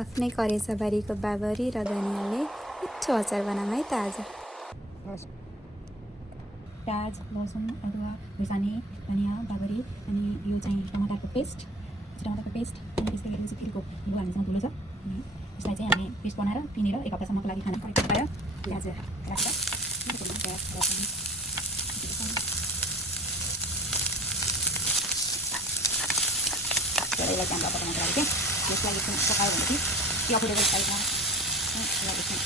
आफ्नै करेसाबारीको बाबरी र धनियाँले मिठो अचार बनाऊँ है त आज। प्याज, लसुन, अदुवा, खुर्सानी, धनियाँ, बाबरी अनि यो चाहिँ टमाटरको पेस्ट अनि त्यस्तै गरेपछि तिलको यो हामीसँग धुलो छ अनि यसलाई चाहिँ हामी पेस्ट बनाएर पिनेर एक हप्तासम्मको लागि खाना पकाएर प्याज राखेर प्याज लसुन यसलाई चाहिँ हाम्रो पकाउनको लागि चाहिँ यसलाई एकछिन पकायो भनेपछि त्यो अफोर्डेबल साइजमा यसलाई एकछिन